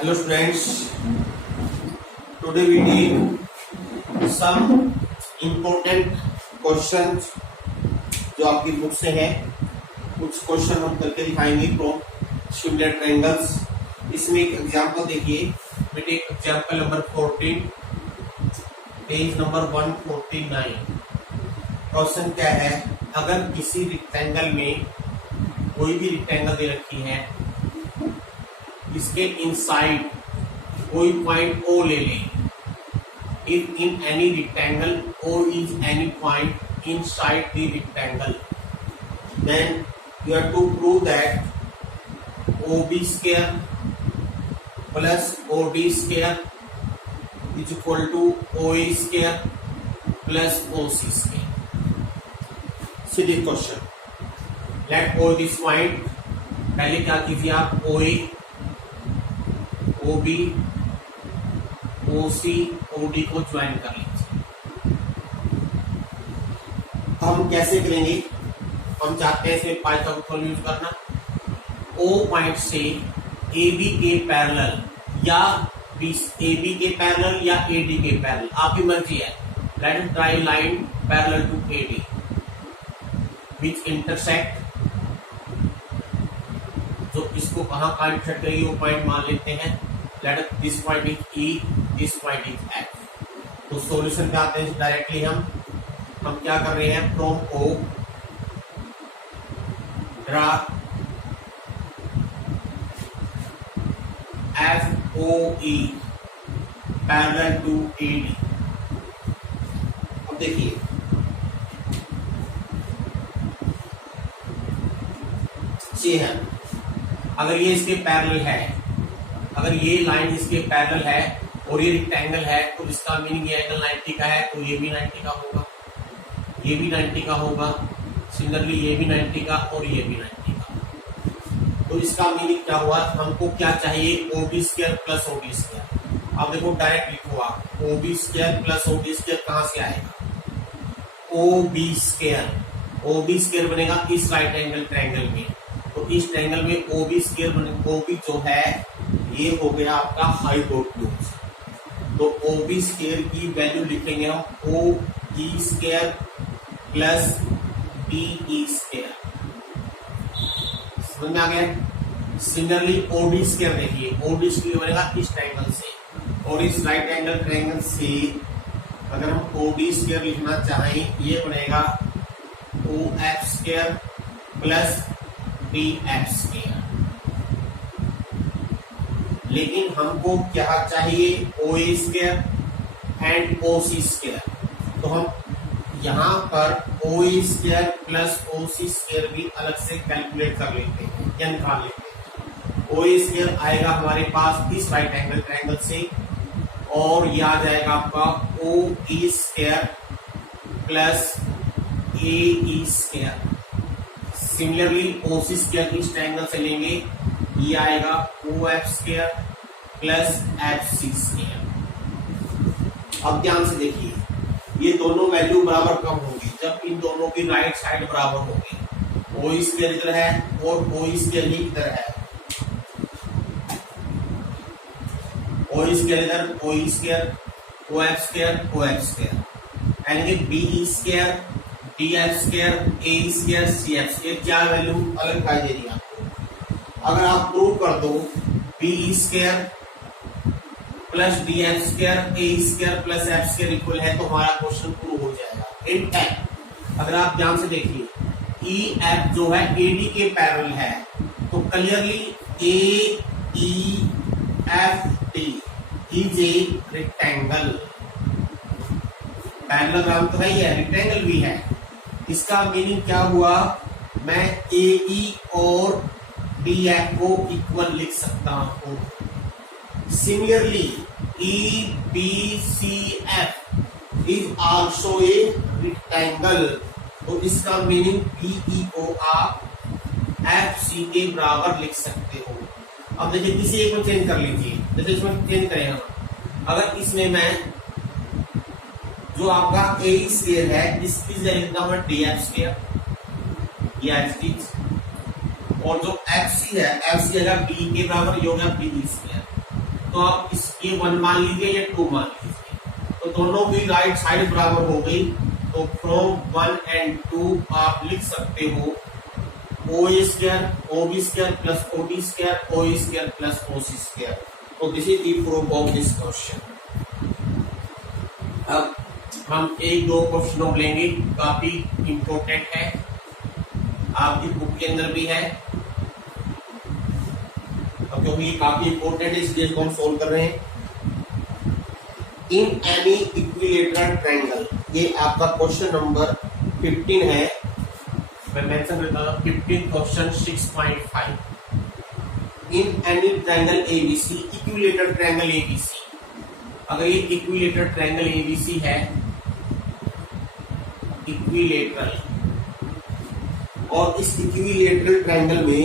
Hello students, today we need some important questions जो आपकी book से है। कुछ क्वेश्चन हम करके दिखाएंगे फ्रॉम सिमिलर ट्रायंगल्स। इसमें एक एग्जांपल देखिए, बेटे example number 14 page number 149। Question क्या है, अगर किसी रेक्टेंगल में कोई भी रेक्टेंगल दे रखी है, इसके इनसाइड कोई पॉइंट O ले लें। If in any rectangle O is any point inside the rectangle, then you have to prove that OB square plus OD square is equal to OA square plus OC square. See this question. Let O this point. पहले क्या कीजिए आप OA OB OC OD को join कर लीजिए। हम कैसे करेंगे, हम चाहते हैं इसमें पाइथागोरस यूज करना। O पॉइंट से AB के पैरेलल या AB के पैरेलल या AD के पैरेलल, आपकी मर्जी है। Let us draw line parallel to AD which intersect, जो इसको कहाँ का इंटरसेक्ट करेगी वो पॉइंट मान लेते हैं। Let this point is E, this point is F। तो सॉल्यूशन पे आते हैं डायरेक्टली। हम क्या कर रहे हैं, from O draw FOE parallel to AD। अब देखिए ये है, अगर ये इसके पैरेलल है, अगर ये लाइन इसके पैरेलल है और ये रेक्टेंगल है, तो इसका मीनिंग ये एंगल 90 का है, तो ये भी 90 का होगा, ये भी 90 का होगा, सिमिलरली ये भी 90 का और ये भी 90 का। तो इसका मीनिंग क्या हुआ, हमको क्या चाहिए, OB square plus OD square. अब देखो डायरेक्ट लिखो आप, OB square plus OD square कहां से आएगा, OB स्क्वायर बनेगा इस राइट एंगल ट्रायंगल में। तो इस ट्रायंगल में OB स्क्वायर बने, OB जो है ये हो गया आपका हाइपोटेन्यूज। तो OB स्क्वायर की वैल्यू लिखेंगे हम OE square plus BE square. समझ में आ गया। सिमिलरली OD स्क्वायर देखिए, OD स्क्वायर बनेगा इस ट्रायंगल से, और इस राइट एंगल ट्रायंगल से अगर हम OD स्क्वायर लिखना चाहें, ये बनेगा OF square plus BF square. लेकिन हमको क्या चाहिए, OA square and OC square. तो हम यहाँ पर OA square plus OC square भी अलग से कैलकुलेट कर लेते हैं या निकाल लेते हैं। OA स्क्वायर आएगा हमारे पास इस राइट एंगल ट्रायंगल से, और यह आ जाएगा आपका OE square plus AE square. Similarly OC square इस ट्रायंगल से लेंगे, ये आएगा OF square plus FC square. अब ध्यान से देखिए, ये दोनों वैल्यू बराबर कब होगी, जब इन दोनों की राइट साइड बराबर होगी। OE स्क्वायर इधर है और OE स्क्वायर ही इधर है, OE स्क्वायर इधर, OE square, OF square, OF square, यानी कि BE square, DF square, AE square, CF square, क्या वैल्यू अलग दिखाई दे रही है आपको। अगर आप प्रूव कर दो BE square plus DF square AE square plus F square equal है, तो हमारा क्वेश्चन प्रूव हो जाएगा। इन फैक्ट अगर आप ध्यान से देखिए, EF जो है AD के पैरेलल है, तो clearly AEFT is a rectangle. Parallelogram तो है ही है, रेक्टेंगल भी है। इसका मीनिंग क्या हुआ, मैं AE और BF को इक्वल लिख सकता हूं। Similarly EBCF is also a rectangle, तो इसका मीनिंग BE को आप FC के बराबर लिख सकते हो। अब देखिए किसी एक में चेंज कर लीजिए, जैसे इसमें चेंज करें हम, अगर इसमें मैं जो आपका AE स्क्वायर है इसकी जगह लिखता हूं DF स्क्वायर, ये और जो FC है, FC अगर B के बराबर, ये हो गया BE स्क्वायर। तो आप ये 1 मान लीजिए या 2 मान लीजिए, तो दोनों की राइट साइड बराबर हो गई। तो फ्रॉम 1 and 2 आप लिख सकते हो OA square OB square plus OD square OE square plus OC square. तो this is the proof of this question. अब हम एक दो क्वेश्चन लेंगे, काफी इंपॉर्टेंट है, आपकी बुक के अंदर भी है। अब क्योंकि ये काफी इंपॉर्टेंट है इसलिए इसको हम सोल्व कर रहे हैं। इन एनी इक्विलेटरल ट्रायंगल, ये आपका क्वेश्चन नंबर 15 है, मैं मेंशन करता हूं 15 क्वेश्चन 6.5। इन any triangle ABC, equilateral triangle ABC, अगर ये इक्विलेटरल ट्रायंगल ABC है, इक्विलेटरल, और इस इक्विलेटरल ट्रायंगल में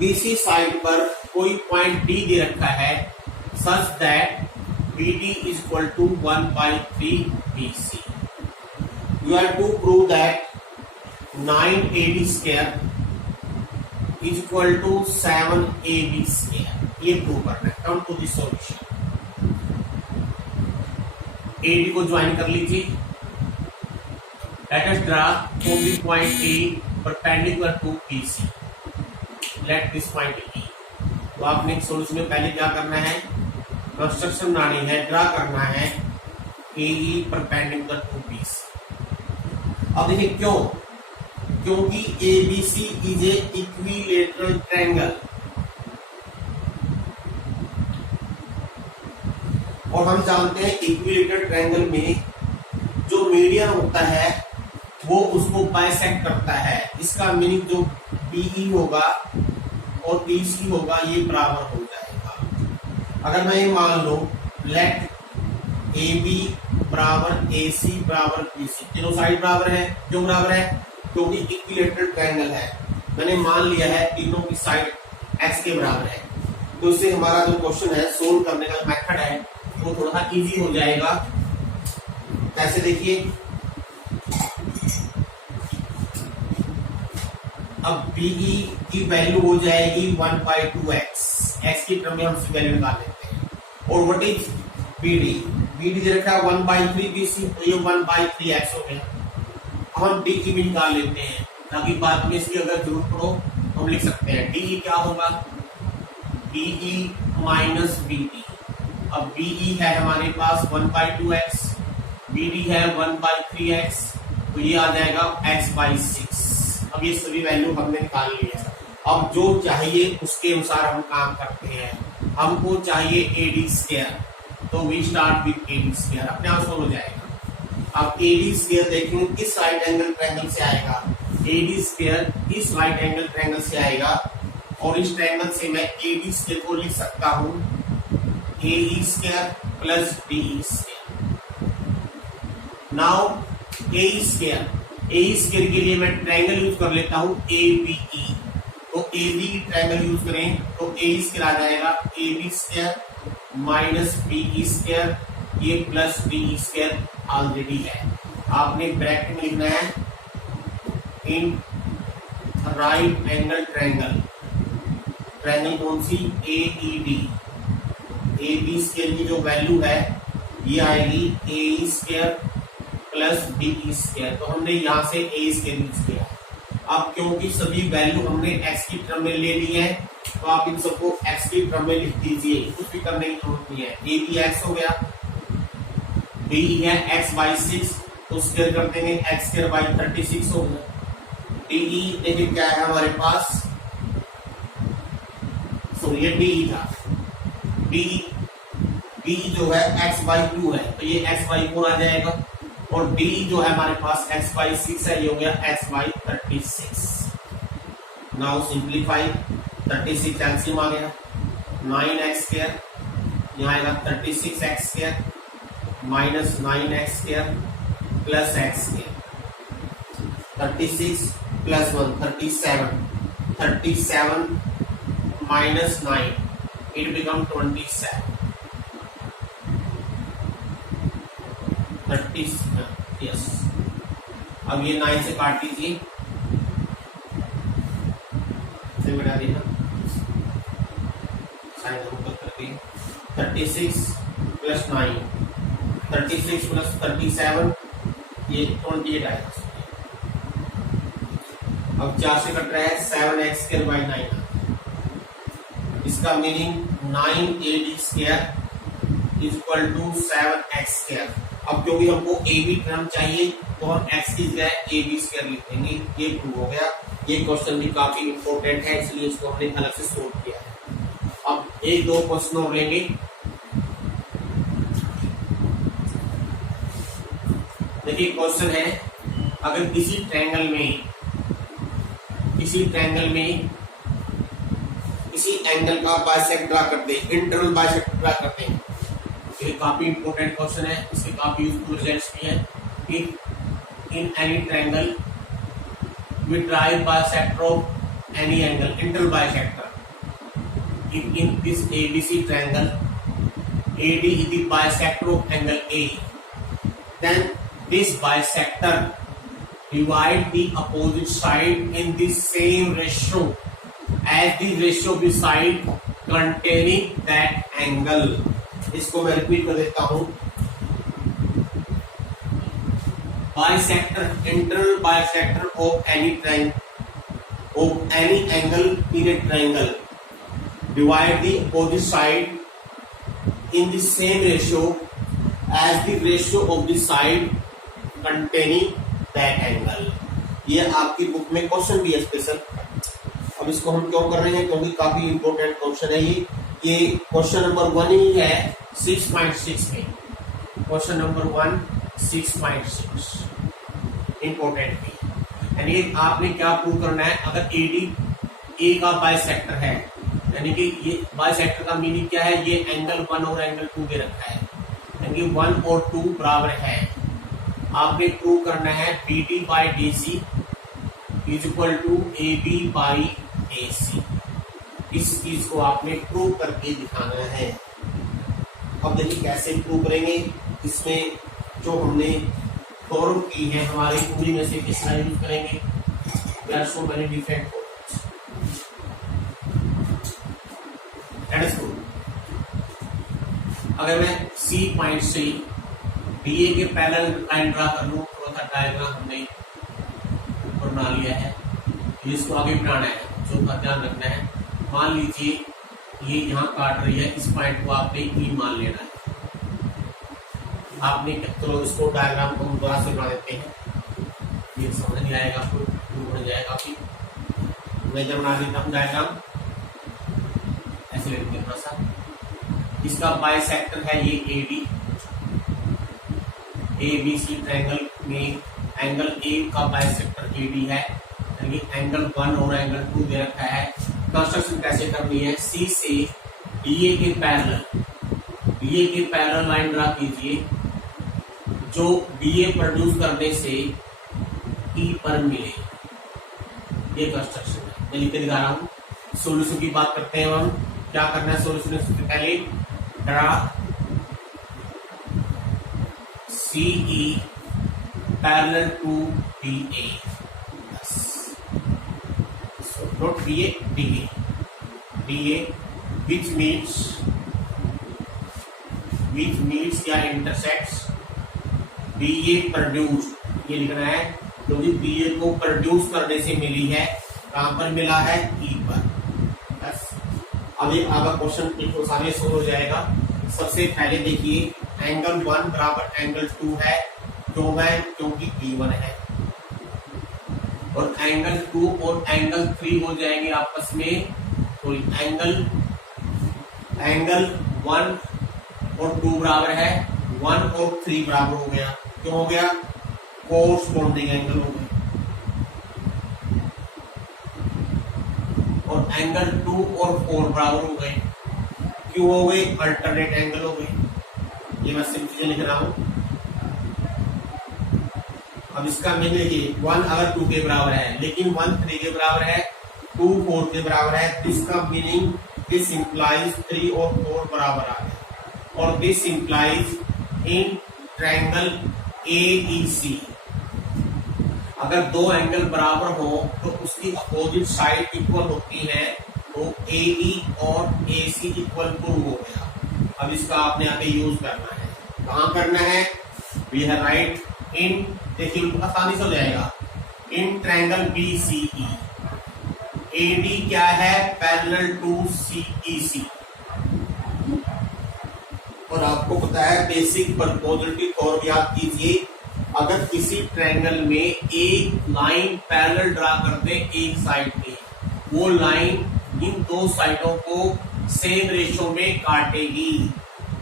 BC साइड पर कोई पॉइंट D दे रखा है such that BD is equal to 1/3 BC. You have to prove that 9AD square is equal to 7AB square. ये प्रूव करना है। Come to the solution. AD को join कर लीजिए। Let us draw from the point A perpendicular to BC. Let this point E. तो आपने एक solution में पहले क्या करना है, कंस्ट्रक्शन बनानी है, ड्रा करना है AE परपेंडिकुलर टू BC। अब देखिए क्यों, क्योंकि ABC is a equilateral triangle, और हम जानते हैं इक्विलेटरल ट्रायंगल में जो मीडियन होता है वो उसको बाइसेक्ट करता है। इसका मीनिंग जो BE होगा और BC होगा ये बराबर हो जाएगा। अगर मैं ये मान लूं लेट AB बराबर AC बराबर BC, तीनों साइड बराबर है। क्यों बराबर है, क्योंकि इक्विलेटरल ट्रायंगल है। मैंने मान लिया है तीनों की साइड x के बराबर है, तो इससे हमारा जो क्वेश्चन है सोल्व करने का मेथड है वो थोड़ा सा इजी हो जाएगा। कैसे देखिए, अब BE की वैल्यू हो जाएगी 1/2x, x की टर्म में हम इसकी वैल्यू निकाल लेते हैं। और व्हाट इज BD, BD दे रखा है 1/3 BC, तो ये 1/3x हो गया। अब हम D की भी निकाल लेते हैं ताकि बाद में इसकी अगर जरूरत पड़ो हम लिख सकते हैं। DE क्या होगा, BE माइनस BD। अब BE है हमारे पास 1/2x, BD है 1/3x, तो ये आ जाएगा x/6। अब ये सभी वैल्यू हमने निकाल ली है। अब जो चाहिए उसके अनुसार हम काम करते हैं। हमको चाहिए AD स्क्वायर, तो we start with AD square, अपने आप सोल्व हो जाएगा। अब AD स्क्वायर देखेंगे किस राइट एंगल ट्रायंगल से आएगा, AD स्क्वायर इस राइट एंगल ट्रायंगल से आएगा, और इस ट्रायंगल से मैं AD स्क्वायर को लिख सकता हूं AE square plus BE square. Now AE square के लिए मैं ट्रायंगल यूज कर लेता हूं ABE, तो AB ट्रायंगल यूज करें तो AE स्क्वायर आ जाएगा AB square minus BE square, ये प्लस BE स्क्वायर ऑलरेडी है। आपने ब्रैकेट में लिखना है in right angle triangle, triangle कौन सी, AED। AB स्क्वायर की जो वैल्यू है ये आएगी AE square plus BE square, तो हमने यहाँ से A स्क्वायर यूज किया। अब क्योंकि सभी वैल्यू हमने x की टर्म में ले ली है, तो आप इन सबको x की टर्म में लिख दीजिए, कुछ भी करने की जरूरत नहीं है। AB x हो गया, BE है x/6, तो स्क्वायर कर देंगे x²/36 हो गया। DE देखिए क्या है हमारे पास, सॉरी ये DE था, BE जो है x/2 है, तो ये x/4 आ जाएगा, और D जो है हमारे पास x/6 है, ये हो गया x/36। नाउ सिंप्लीफाई, 36 एलसीएम आ गया, 9x², यहाँ आएगा 36x² minus 9x² plus x², 36 plus 1 37 minus 9 it become 27, 30 yes. अब ये 9 से काट लीजिए, से बना देना साइन हम तक करते हैं 36 प्लस 9 36 प्लस 37 ये 28 आएगा। अब 4 से कट रहा है 7x स्क्वायर बाई 9, इसका meaning 9ad square is equal to 7x square. अब क्योंकि हमको ए बी टर्म चाहिए तो हम x की जगह ए बी स्क्वायर लिख देंगे। ये प्रूव हो गया। ये क्वेश्चन भी काफी इंपॉर्टेंट है, इसलिए इसको हमने अलग से सोल्व किया है। अब एक दो क्वेश्चन और लेंगे। देखिए क्वेश्चन है, अगर किसी ट्रायंगल में किसी एंगल का बाइसेक्ट ड्रा करते हैं, इंटरवल बाइसेक्ट ड्रा करते हैं, ये काफी इंपॉर्टेंट क्वेश्चन है, इसके काफी यूजफुल रिजल्ट्स भी हैं। कि in any triangle we try bisector of any angle, internal bisector. in this ABC triangle, AD is the bisector of angle A, then this bisector divide the opposite side in the same ratio as the ratio of the side containing that angle। इसको मैं repeat कर देता हूं। Bisector, internal bisector of any triangle of any angle in a triangle divide the opposite side in the same ratio as the ratio of the side containing that angle। ये आपकी book में question भी है special. अब इसको हम क्यों कर रहे हैं, क्योंकि काफी इंपॉर्टेंट क्वेश्चन है ये क्वेश्चन नंबर 1 ही है 6.6 में। क्वेश्चन नंबर 1 6.6 इंपॉर्टेंट भी। यानी आपने क्या प्रूव करना है, अगर एडी ए का बाइसेक्टर है, यानी कि ये बाइसेक्टर का मीनिंग क्या है, ये एंगल 1 और एंगल 2 दे रखा है, यानी 1 और 2 बराबर है। आपने प्रूव करना है BD by DC is equal to AB by AC। इस चीज को आपने प्रूव करके दिखाना है। अब देखिए कैसे प्रूव करेंगे। इसमें जो हमने फॉर्म की है हमारी पूरी में से किसका यूज करेंगे, there are so many different forms. अगर मैं C पॉइंट से DA के पैरेलल लाइन ड्रा कर लूं, थोड़ा सा डायग्राम हमने ऊपर बना लिया है, इसको आगे बनाना है, जो का ध्यान रखना है। मान लीजिए ये यहाँ काट रही है, इस पॉइंट को आपने E मान लेना है। आपने चलो इसको डायग्राम को दोबारा से बना देते हैं, ये समझ नहीं आएगा आपको, बन जाएगा काफी। मैं जब बना देता हूँ डायग्राम ऐसे लेते हैं थोड़ा सा। इसका बाइसेक्टर है ये AD, ABC ट्रायंगल में एंगल A का बाइसेक्टर AD है, यानी एंगल 1 और एंगल 2 दे रखा है। कंस्ट्रक्शन कैसे करनी है, C से DA के पैरेलल लाइन ड्रा कीजिए, जो DA प्रोड्यूस करने से E पर मिले। ये कंस्ट्रक्शन है, मैं लिख के दिखा रहा हूँ। सोल्यूशन की बात करते हैं हम। क्या करना है सोल्यूशन से पहले, draw CE parallel to BA, not BA, DA which meets या intersects BA प्रोड्यूस, ये लिखना है क्योंकि BA को प्रोड्यूस करने से मिली है, कहां पर मिला है, E पर। बस अब एक आगे क्वेश्चन एक आसानी से हो जाएगा। सबसे पहले देखिए एंगल 1 बराबर एंगल 2 है, क्यों है, क्योंकि B1 है, और एंगल 2 और एंगल 3 हो जाएंगे आपस में, तो एंगल 1 और 2 बराबर है, 1 और 3 बराबर हो गया। क्यों हो गया, कोरस्पॉन्डिंग एंगल हो गए। और एंगल 2 और 4 बराबर हो गए, क्यों हो गए, अल्टरनेट एंगल हो गए। ये मैं सिंपल लिख रहा हूं। अब इसका मीनिंग देखिए, 1 अगर 2 के बराबर है, लेकिन 1 3 के बराबर है, 2 4 के बराबर है, तो इसका मीनिंग दिस इंप्लाइज 3 और 4 बराबर आ गए। और this implies in triangle AEC अगर दो एंगल बराबर हो तो उसकी अपोजिट साइड इक्वल होती है, तो तो AE और AC इक्वल टू हो गया। अब इसका आपने यहाँ पे यूज करना है, कहाँ करना है, वी हैव राइट इन, देखिए आसानी से हो जाएगा, इन ट्रायंगल BCE AD क्या है, पैरेलल टू CEC। और आपको पता है बेसिक प्रपोजलिटी फॉर्म याद कीजिए, अगर किसी ट्रायंगल में एक लाइन पैरेलल ड्रा करते एक साइड पे, वो लाइन इन दो साइडों को सेम रेशो में काटेगी।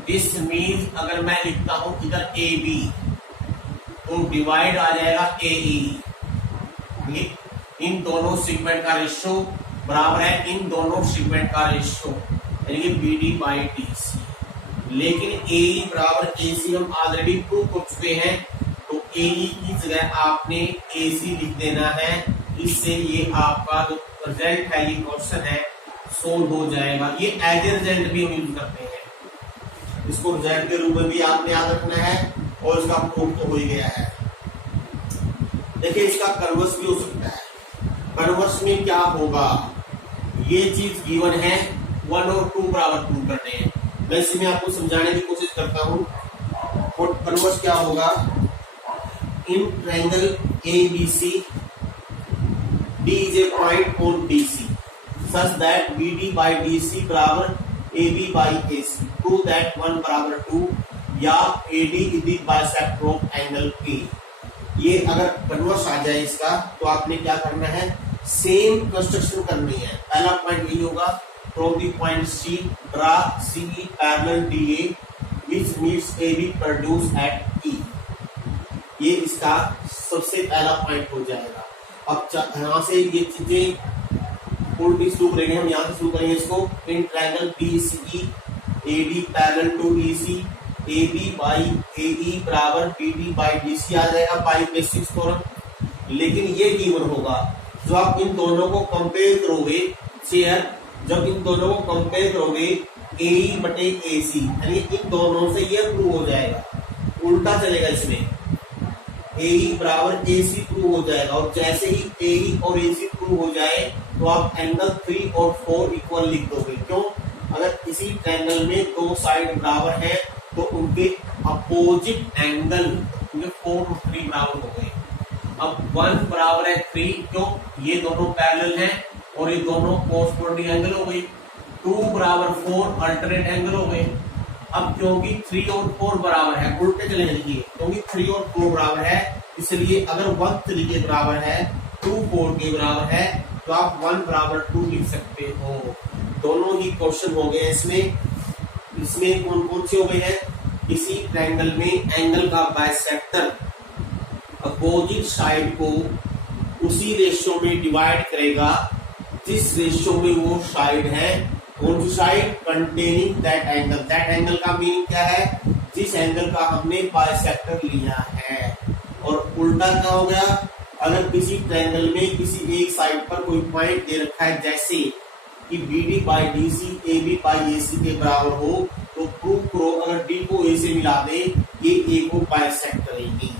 दिस मीन्स अगर मैं लिखता हूं इधर AB तो डिवाइड आ जाएगा AE। इन दोनों सेगमेंट का रेशो बराबर है इन दोनों सेगमेंट का रेशो, यानी कि BD बाई DC। लेकिन AE बराबर AC हम ऑलरेडी प्रूव कर चुके हैं, तो AE की जगह आपने AC लिख देना है। इससे ये आपका जो रिजल्ट है, ये क्वेश्चन है, सोल्व हो जाएगा। ये एज ए रिजल्ट भी हम यूज करते हैं, इसको रिजल्ट के रूप में भी आपने याद रखना है, और इसका प्रूफ तो हो ही गया है। देखिए इसका कन्वर्स भी हो सकता है। कन्वर्स में क्या होगा, ये चीज गिवन है 1 और 2 बराबर प्रूव करने हैं। मैं इसमें आपको समझाने की कोशिश करता हूं। और कन्वर्स क्या होगा, in triangle ABC D is a point on BC such that BD by DC बराबर AB by AC। Prove that 1 बराबर 2 या AD is the bisector of angle A। ये अगर कन्वर्स आ जाए इसका, तो आपने क्या करना है, सेम कंस्ट्रक्शन करनी है। पहला पॉइंट यही होगा, from the point C draw CE parallel DA which meets AB produce at E। ये इसका सबसे पहला पॉइंट हो जाएगा। अब यहां से ये चीजें उल्टी शुरू करेंगे, हम यहां से शुरू करेंगे इसको। In triangle BCE AD parallel to EC AB by AE बराबर BD बाई DC आ जाएगा बाई बेसिक थ्योरम। लेकिन ये गिवन होगा, जो आप इन दोनों को कंपेयर करोगे, शेयर जब इन दोनों को कंपेयर करोगे AE बटे AC, यानी इन दोनों से ये प्रूव हो जाएगा। उल्टा चलेगा इसमें, AE बराबर AC प्रूव हो जाएगा। और जैसे ही AE और AC प्रूव हो जाए, तो आप एंगल 3 और 4 इक्वल लिख दोगे। क्यों, अगर किसी ट्रायंगल में दो साइड बराबर है, तो उनके अपोजिट एंगल 4 और 3 बराबर हो गए। अब 1 बराबर है 3, क्यों, ये दोनों पैरेलल हैं और ये दोनों कोरस्पोंडिंग एंगल हो गई। 2 बराबर 4 अल्टरनेट एंगल हो गए। अब क्योंकि 3 और 4 बराबर है, उल्टे चले देखिए, क्योंकि 3 और 4 बराबर है, इसलिए अगर 1 3 के बराबर है, 2 4 के बराबर है, तो आप 1 बराबर 2 लिख सकते हो। दोनों ही क्वेश्चन हो गए इसमें कौन कौन से हो गए हैं, किसी ट्रायंगल में एंगल का बाइसेक्टर अपोजिट साइड को उसी रेशियो में डिवाइड करेगा जिस रेशियो में वो साइड है। कौन सी side, containing that angle. That angle का मीनिंग क्या है, जिस एंगल का हमने बाइसेक्टर लिया है। और उल्टा क्या हो गया, अगर किसी ट्रायंगल में किसी एक साइड पर कोई पॉइंट दे रखा है, जैसे कि BD by DC AB by AC के बराबर हो, तो प्रूव करो अगर D को A से मिला दे, ये A को बाइसेक्ट करेगी।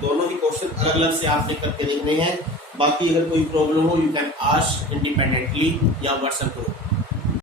दोनों ही क्वेश्चन अलग अलग से आपने करके देखने हैं। बाकी अगर कोई प्रॉब्लम हो, यू कैन आस्क इंडिपेंडेंटली या व्हाट्सएप करो।